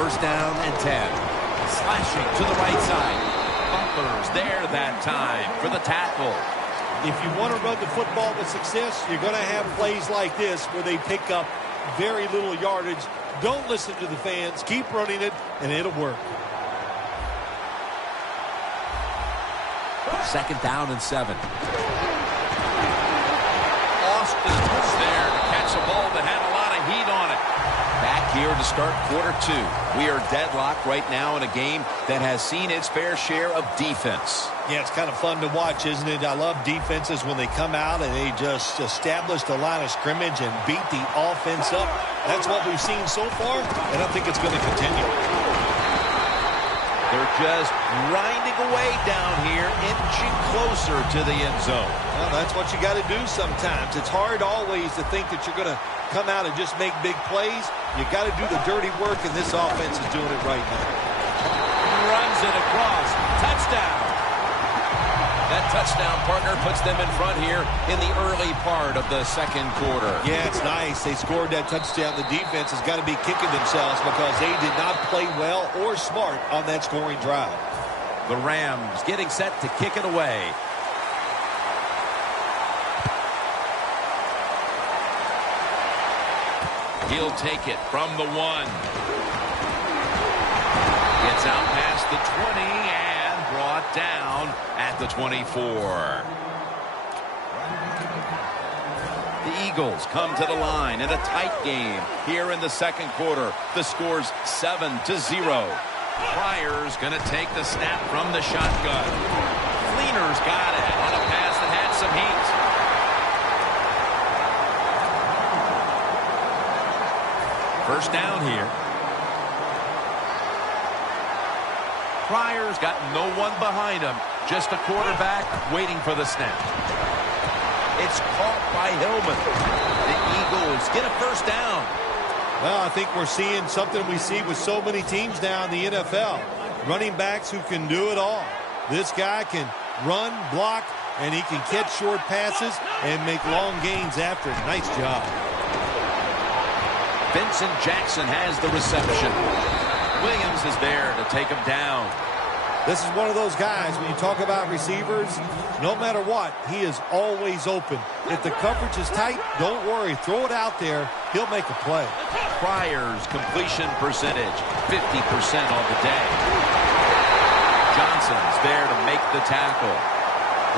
First down and 10. Slashing to the right side. Bumpers there that time for the tackle. If you want to run the football with success, you're going to have plays like this where they pick up very little yardage. Don't listen to the fans. Keep running it, and it'll work. Second down and 7. Austin was there to catch a ball that had a lot of heat on it. Back here to start quarter 2. We are deadlocked right now in a game that has seen its fair share of defense. Yeah, it's kind of fun to watch, isn't it? I love defenses when they come out and they just establish the line of scrimmage and beat the offense up. That's what we've seen so far, and I think it's going to continue. They're just grinding away down here, inching closer to the end zone. Well, that's what you got to do sometimes. It's hard always to think that you're going to come out and just make big plays. You got to do the dirty work, and this offense is doing it right now. Runs it across. Touchdown. That touchdown partner puts them in front here in the early part of the second quarter. Yeah, it's nice. They scored that touchdown. The defense has got to be kicking themselves because they did not play well or smart on that scoring drive. The Rams getting set to kick it away. He'll take it from the 1. Gets out past the 20 and brought down at the 24. The Eagles come to the line in a tight game here in the second quarter. The score's 7-0. Pryor's going to take the snap from the shotgun. Fleener's got it on a pass that had some heat. First down here. Pryor's got no one behind him. Just a quarterback waiting for the snap. It's caught by Hillman. The Eagles get a first down. Well, I think we're seeing something we see with so many teams now in the NFL. Running backs who can do it all. This guy can run, block, and he can catch short passes and make long gains after it. Nice job. Vincent Jackson has the reception. Williams is there to take him down. This is one of those guys, when you talk about receivers, no matter what, he is always open. If the coverage is tight, don't worry. Throw it out there. He'll make a play. Pryor's completion percentage, 50% on the day. Johnson's there to make the tackle.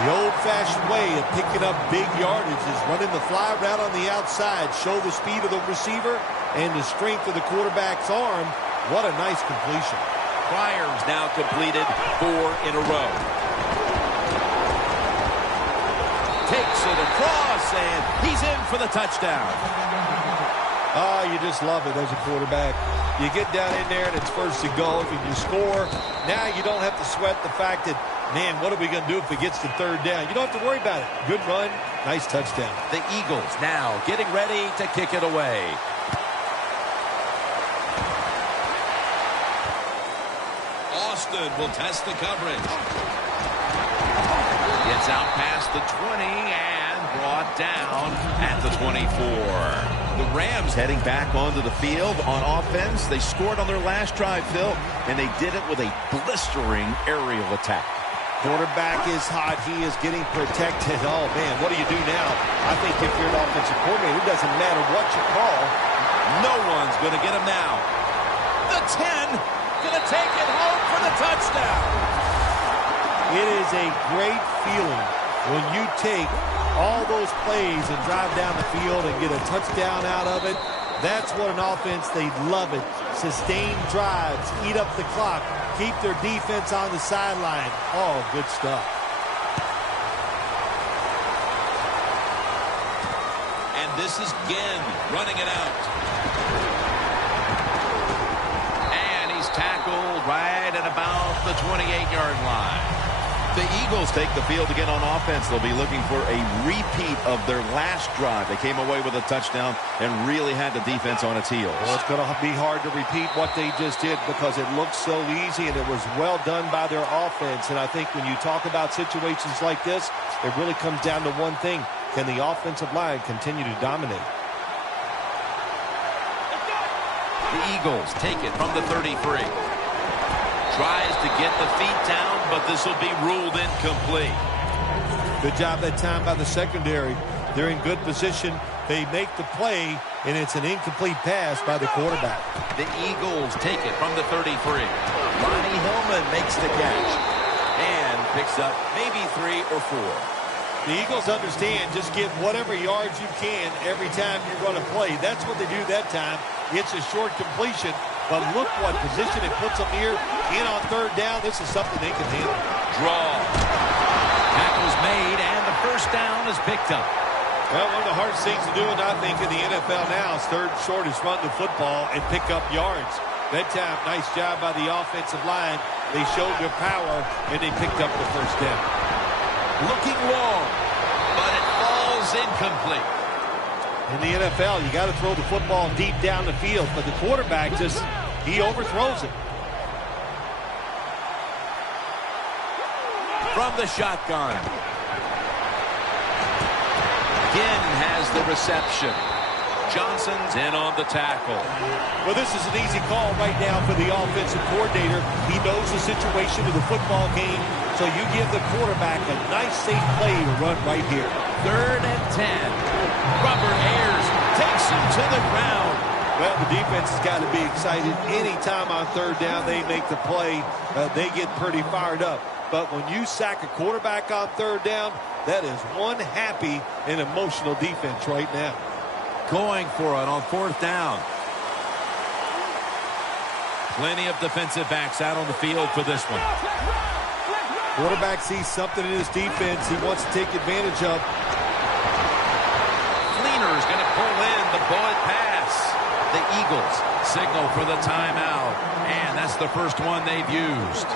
The old-fashioned way of picking up big yardage is running the fly route on the outside. Show the speed of the receiver and the strength of the quarterback's arm. What a nice completion. Pryor's now completed 4 in a row. Takes it across, and he's in for the touchdown. Oh, you just love it as a quarterback. You get down in there, and it's first and goal. If you score, now you don't have to sweat the fact that, man, what are we going to do if it gets to third down? You don't have to worry about it. Good run, nice touchdown. The Eagles now getting ready to kick it away. Austin will test the coverage. Gets out past the 20 and brought down at the 24. The Rams heading back onto the field on offense. They scored on their last drive, Phil, and they did it with a blistering aerial attack. Quarterback is hot. He is getting protected. Oh, man, what do you do now? I think if you're an offensive coordinator, it doesn't matter what you call. No one's going to get him now. The 10 going to take it home for the touchdown. It is a great feeling when you take all those plays and drive down the field and get a touchdown out of it. That's what an offense, they love it. Sustained drives, eat up the clock, keep their defense on the sideline. Oh, good stuff. And this is Ginn running it out. And he's tackled right at about the 28-yard line. The Eagles take the field again on offense. They'll be looking for a repeat of their last drive. They came away with a touchdown and really had the defense on its heels. Well, it's going to be hard to repeat what they just did because it looked so easy and it was well done by their offense. And I think when you talk about situations like this, it really comes down to one thing. Can the offensive line continue to dominate? The Eagles take it from the 33. Tries to get the feet down, but this will be ruled incomplete. Good job that time by the secondary. They're in good position. They make the play, and it's an incomplete pass by the quarterback. The Eagles take it from the 33. Ronnie Hillman makes the catch and picks up maybe 3 or 4. The Eagles understand just get whatever yards you can every time you're going to play. That's what they do that time. It's a short completion, but look what position it puts them here. In on third down, this is something they can handle. Draw. Tackle's made, and the first down is picked up. Well, one of the hardest things to do, and I think, in the NFL now is third shortest, run the football and pick up yards. That time, nice job by the offensive line. They showed their power, and they picked up the first down. Looking long, but it falls incomplete. In the NFL, you got to throw the football deep down the field, but the quarterback he overthrows it. From the shotgun. Ginn has the reception. Johnson's in on the tackle. Well, this is an easy call right now for the offensive coordinator. He knows the situation of the football game, so you give the quarterback a nice, safe play to run right here. 3rd and 10. Robert Ayers takes him to the ground. Well, the defense has got to be excited. Anytime on third down they make the play, they get pretty fired up. But when you sack a quarterback on third down, that is one happy and emotional defense right now. Going for it on 4th down. Plenty of defensive backs out on the field for this one. Quarterback sees something in his defense he wants to take advantage of. Fleener's going to pull in the bullet pass. The Eagles signal for the timeout, and that's the first one they've used.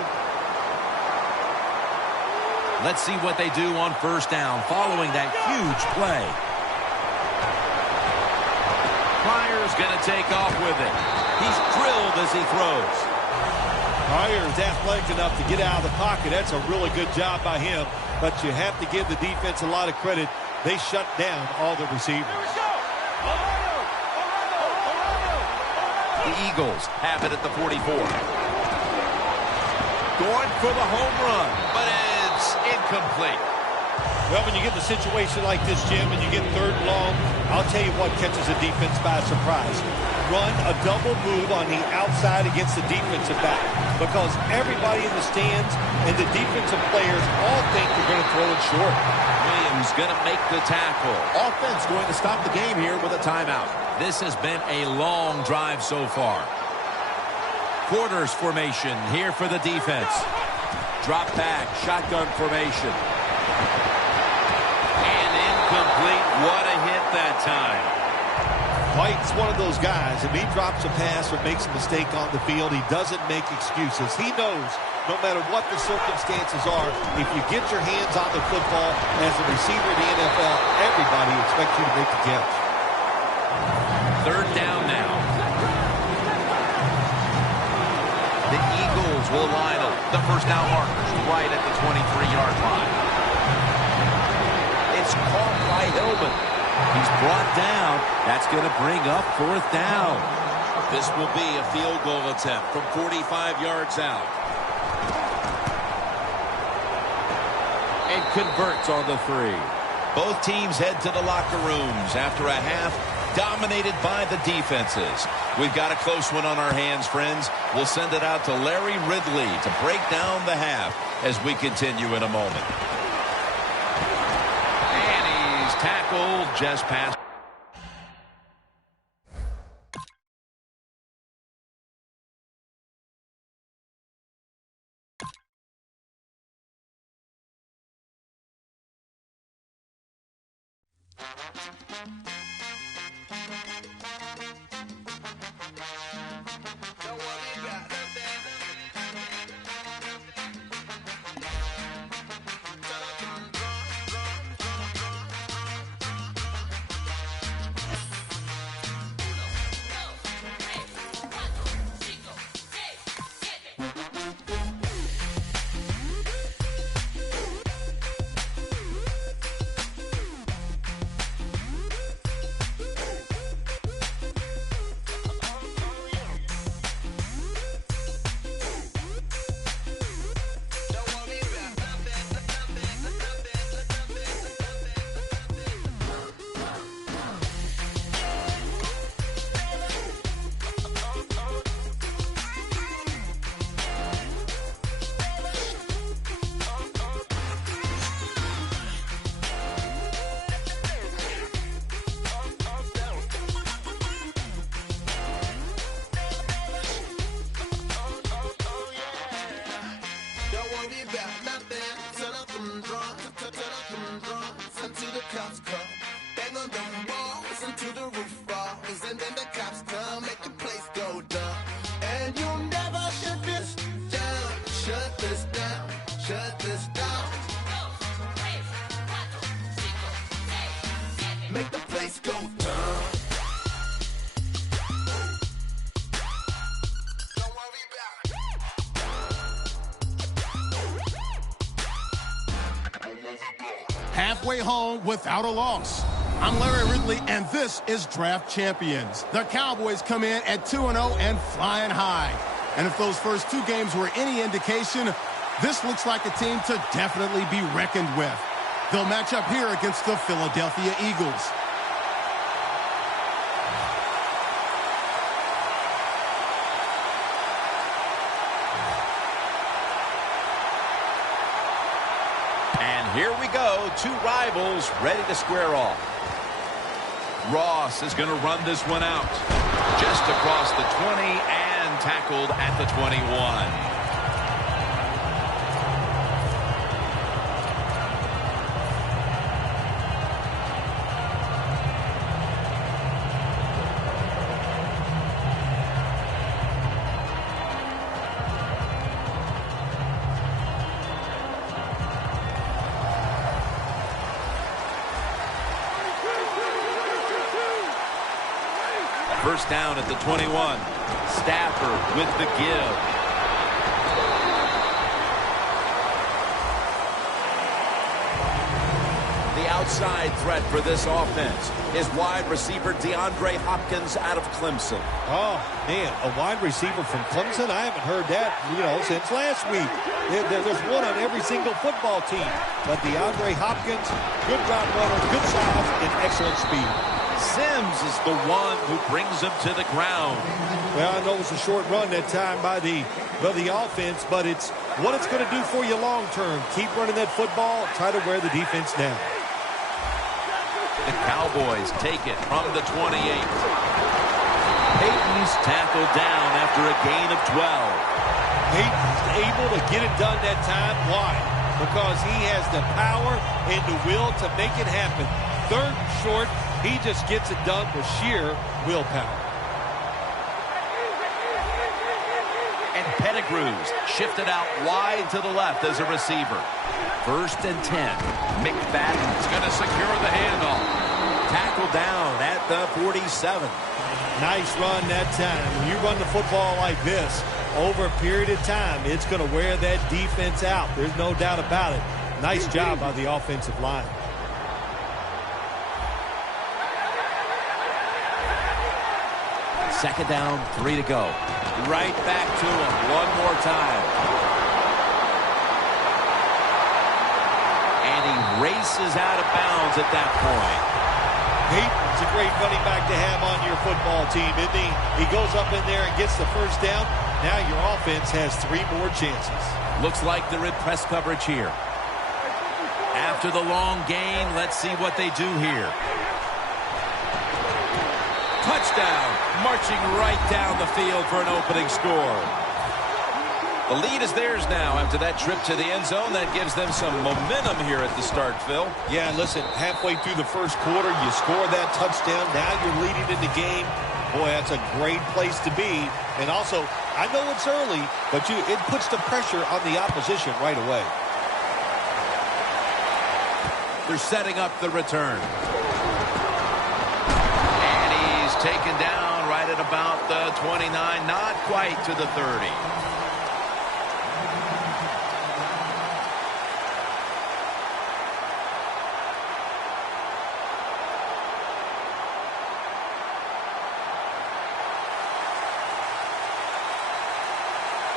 Let's see what they do on 1st down following that huge play. Pryor's going to take off with it. He's drilled as he throws. Pryor is athletic enough to get out of the pocket. That's a really good job by him. But you have to give the defense a lot of credit. They shut down all the receivers. The Eagles have it at the 44. Going for the home run, but it's incomplete. Well, when you get in a situation like this, Jim, and you get 3rd and long, I'll tell you what catches a defense by surprise. Run a double move on the outside against the defensive back, because everybody in the stands and the defensive players all think they're going to throw it short. Williams going to make the tackle. Offense going to stop the game here with a timeout. This has been a long drive so far. Quarters formation here for the defense. Drop back, shotgun formation. And incomplete. What a hit that time. White's one of those guys. If he drops a pass or makes a mistake on the field, he doesn't make excuses. He knows no matter what the circumstances are, if you get your hands on the football as a receiver in the NFL, everybody expects you to make the catch. 3rd down now. The Eagles will line up. The first down markers right at the 23-yard line. It's caught by Hillman. He's brought down. That's going to bring up 4th down. This will be a field goal attempt from 45 yards out. And converts on the 3. Both teams head to the locker rooms after a half dominated by the defenses. We've got a close one on our hands, friends. We'll send it out to Larry Ridley to break down the half as we continue in a moment. And he's tackled just past. worry about nothing. Turn up them drums, until the cops come. Bang on them walls until the roof falls, and then the cops come, make the place go dumb. And you'll never shut this down. Shut this down. Shut this down. Make the place go dumb. Don't worry about it. Halfway home without a loss. I'm Larry Ridley, and this is Draft Champions. The Cowboys come in at 2-0 and flying high. And if those first two games were any indication, this looks like a team to definitely be reckoned with. They'll match up here against the Philadelphia Eagles. And here we go, two rivals ready to square off. Ross is going to run this one out. Just across the 20 and tackled at the 21. First down at the 21. Stafford with the give. The outside threat for this offense is wide receiver DeAndre Hopkins out of Clemson. Oh, man, a wide receiver from Clemson? I haven't heard that, since last week. There's one on every single football team. But DeAndre Hopkins, good route runner, good size, and excellent speed. Sims is the one who brings him to the ground. Well, I know it's a short run that time by the offense, but it's what it's going to do for you long term. Keep running that football, try to wear the defense down. The Cowboys take it from the 28. Peyton's tackled down after a gain of 12. Peyton's able to get it done that time. Why? Because he has the power and the will to make it happen. Third and short, he just gets it done with sheer willpower. And Pettigrew's shifted out wide to the left as a receiver. First and 10. McFadden's going to secure the handoff. Tackled down at the 47. Nice run that time. When you run the football like this, over a period of time, it's going to wear that defense out. There's no doubt about it. Nice job by the offensive line. Second down, 3 to go. Right back to him one more time. And he races out of bounds at that point. Peyton's a great running back to have on your football team, isn't he? He goes up in there and gets the first down. Now your offense has 3 more chances. Looks like they're in press coverage here. After the long gain, let's see what they do here. Touchdown, marching right down the field for an opening score. The lead is theirs now after that trip to the end zone. That gives them some momentum here at the start, Phil. Yeah, listen, halfway through the first quarter, you score that touchdown. Now you're leading in the game. Boy, that's a great place to be. And also, I know it's early, but it puts the pressure on the opposition right away. They're setting up the return. Taken down right at about the 29, not quite to the 30.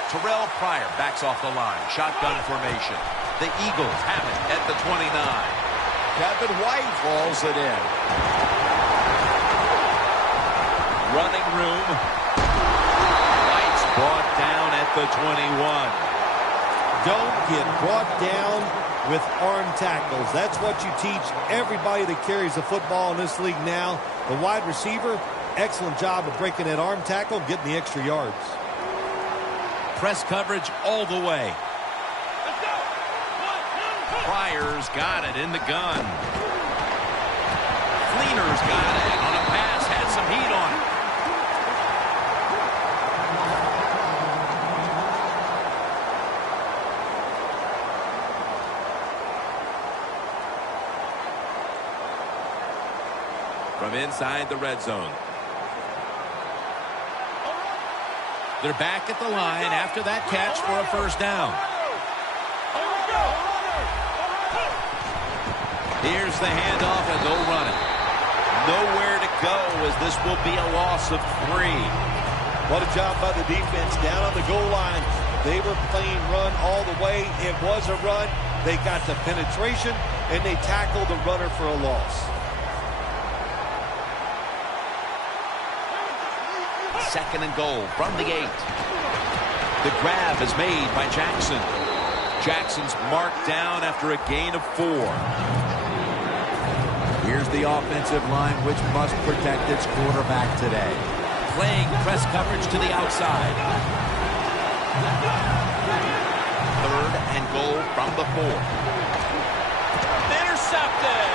Terrell Pryor backs off the line. Shotgun formation. The Eagles have it at the 29. Kevin White falls it in. Running room. White's brought down at the 21. Don't get brought down with arm tackles. That's what you teach everybody that carries a football in this league now. The wide receiver, excellent job of breaking that arm tackle, getting the extra yards. Press coverage all the way. Pryor's got it in the gun. Fleener's got it on a pass, had some heat on it. From inside the red zone. They're back at the line after that catch for a first down. Here's the handoff, and they'll run it. Nowhere to go, as this will be a loss of 3. What a job by the defense down on the goal line. They were playing run all the way. It was a run. They got the penetration, and they tackled the runner for a loss. Second and goal from the 8. The grab is made by Jackson. Jackson's marked down after a gain of 4. Here's the offensive line, which must protect its quarterback today. Playing press coverage to the outside. Third and goal from the 4. Intercepted!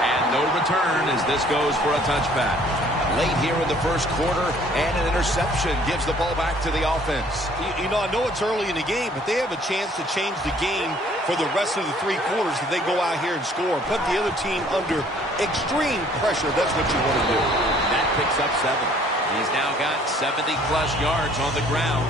And no return as this goes for a touchback. Late here in the first quarter, and an interception gives the ball back to the offense. You know, I know it's early in the game, but they have a chance to change the game for the rest of the 3 quarters if they go out here and score. Put the other team under extreme pressure. That's what you want to do. That picks up 7. He's now got 70-plus yards on the ground.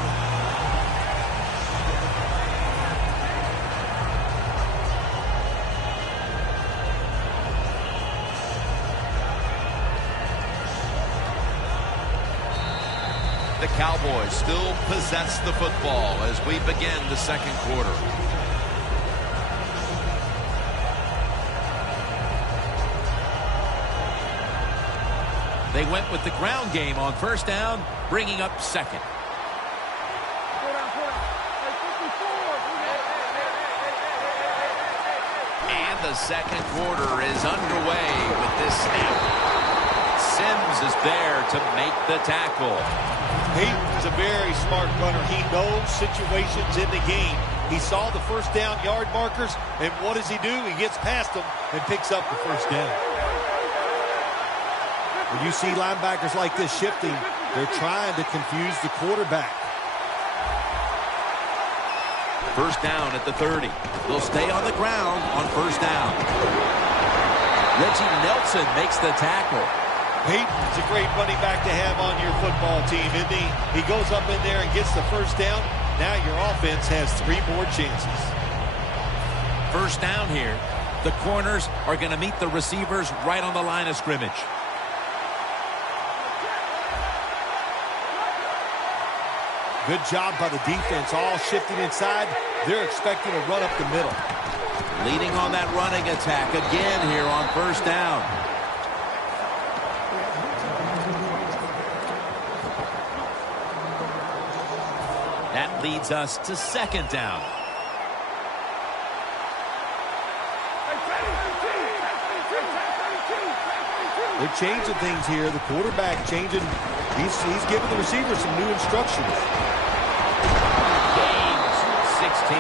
The Cowboys still possess the football as we begin the second quarter. They went with the ground game on first down, bringing up second. And the second quarter is underway with this snap. Sims is there to make the tackle. Peyton's a very smart runner. He knows situations in the game. He saw the first down yard markers, and what does he do? He gets past them and picks up the first down. When you see linebackers like this shifting, they're trying to confuse the quarterback. First down at the 30. They'll stay on the ground on first down. Reggie Nelson makes the tackle. Peyton's a great running back to have on your football team, isn't he? He goes up in there and gets the first down. Now your offense has 3 more chances. First down here. The corners are going to meet the receivers right on the line of scrimmage. Good job by the defense, all shifting inside. They're expecting a run up the middle. Leading on that running attack again here on first down. That leads us to second down. They're changing things here. The quarterback changing. He's giving the receiver some new instructions. Gains 16.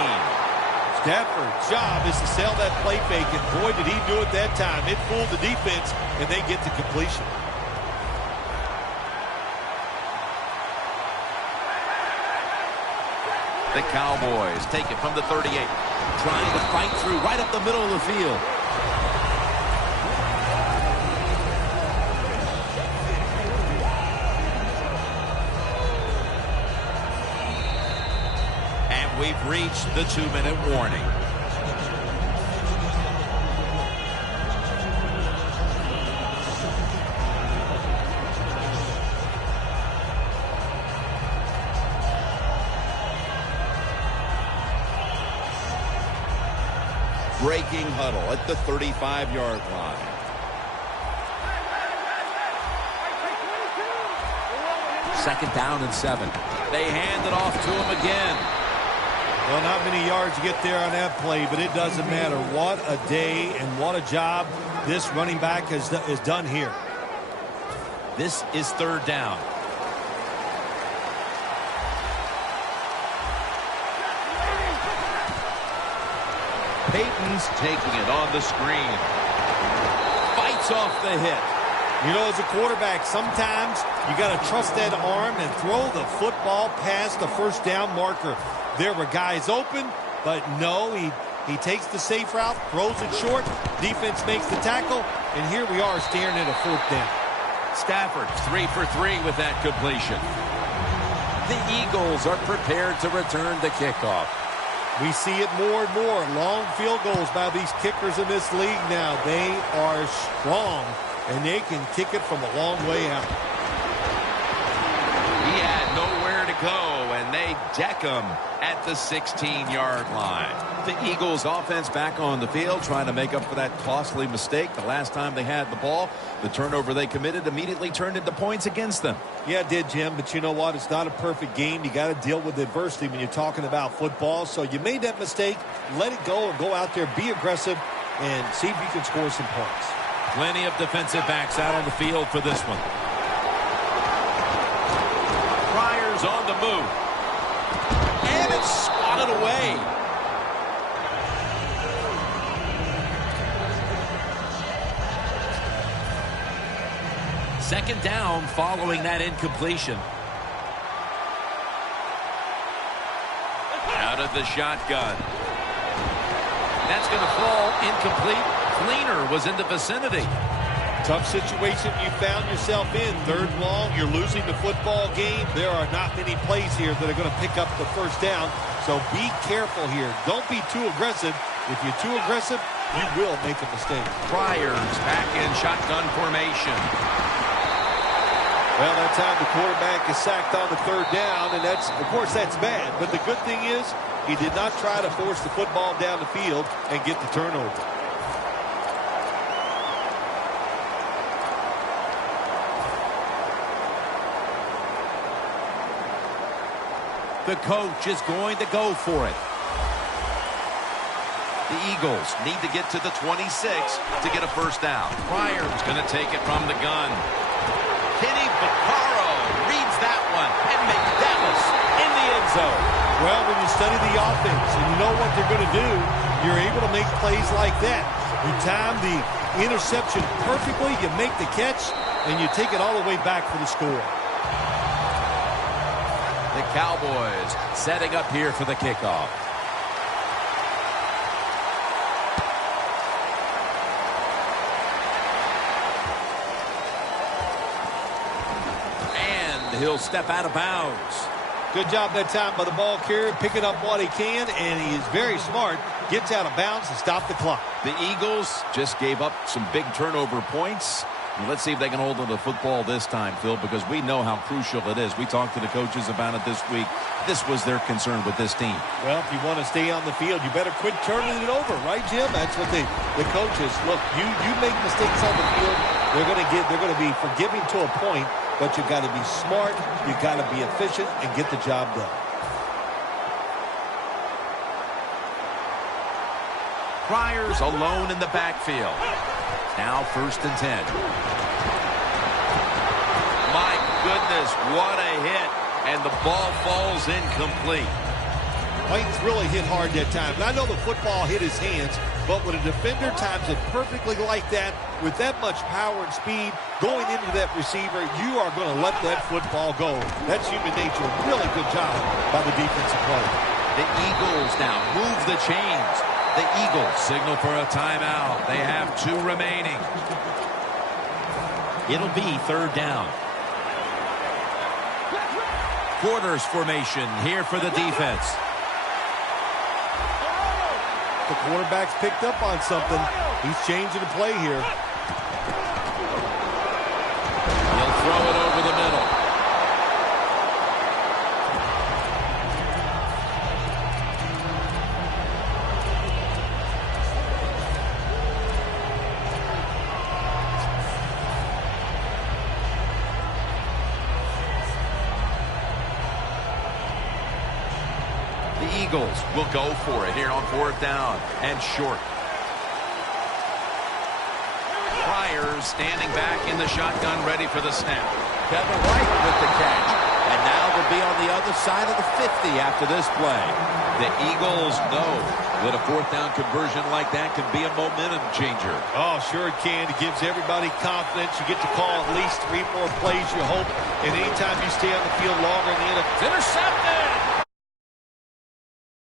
Stafford's job is to sell that play fake, and boy, did he do it that time. It fooled the defense, and they get to completion. The Cowboys take it from the 38. Trying to fight through right up the middle of the field. And we've reached the 2-minute warning. Breaking huddle at the 35-yard line. Second down and 7. They hand it off to him again. Well, not many yards to get there on that play, but it doesn't matter. What a day and what a job this running back has done here. This is third down. Payton's taking it on the screen. Fights off the hit. You know, as a quarterback, sometimes you got to trust that arm and throw the football past the first down marker. There were guys open, but no, he takes the safe route, throws it short, defense makes the tackle, and here we are staring at a fourth down. Stafford 3 for 3 with that completion. The Eagles are prepared to return the kickoff. We see it more and more. Long field goals by these kickers in this league now. They are strong, and they can kick it from a long way out. He had nowhere to go, and they deck him at the 16-yard line. The Eagles offense back on the field trying to make up for that costly mistake the last time they had the ball. The turnover they committed immediately turned into points against them. Yeah, it did, Jim, but you know what? It's not a perfect game. You got to deal with adversity when you're talking about football. So you made that mistake, let it go, and go out there, be aggressive, and see if you can score some points. Plenty of defensive backs out on the field for this one. Pryor's on the move. And it's swatted away. Second down following that incompletion. Out of the shotgun. That's going to fall incomplete. Fleener was in the vicinity. Tough situation you found yourself in. Third long, you're losing the football game. There are not many plays here that are going to pick up the first down, so be careful here. Don't be too aggressive. If you're too aggressive, you will make a mistake. Pryor's back in shotgun formation. Well, that time the quarterback is sacked on the third down, and that's, of course, that's bad. But the good thing is he did not try to force the football down the field and get the turnover. The coach is going to go for it. The Eagles need to get to the 26 to get a first down. Pryor's going to take it from the gun. Kenny Vaccaro reads that one and makes Dallas in the end zone. Well, when you study the offense and you know what they're going to do, you're able to make plays like that. You time the interception perfectly, you make the catch, and you take it all the way back for the score. The Cowboys setting up here for the kickoff. And he'll step out of bounds. Good job that time by the ball carrier, picking up what he can, and he is very smart. Gets out of bounds and stop the clock. The Eagles just gave up some big turnover points. And let's see if they can hold on to the football this time, Phil, because we know how crucial it is. We talked to the coaches about it this week. This was their concern with this team. Well, if you want to stay on the field, you better quit turning it over, right, Jim? That's what the coaches, look, you make mistakes on the field, they're going to be forgiving to a point, but you got to be smart, you got to be efficient, and get the job done. Pryor's alone in the backfield. Now 1st and 10. My goodness, what a hit. And the ball falls incomplete. Payton's really hit hard that time. And I know the football hit his hands, but when a defender times it perfectly like that, with that much power and speed going into that receiver, you are going to let that football go. That's human nature. Really good job by the defensive player. The Eagles now move the chains. The Eagles signal for a timeout. They have 2 remaining. It'll be 3rd down. Quarters formation here for the defense. The quarterback's picked up on something. He's changing the play here. He'll throw it over the middle. Eagles will go for it here on 4th down and short. Pryor standing back in the shotgun, ready for the snap. Kevin White with the catch. And now they'll be on the other side of the 50 after this play. The Eagles know That a fourth down conversion like that can be a momentum changer. Oh, sure it can. It gives everybody confidence. You get to call at least 3 more plays, you hope. And anytime you stay on the field longer in the NFL. It's intercepted.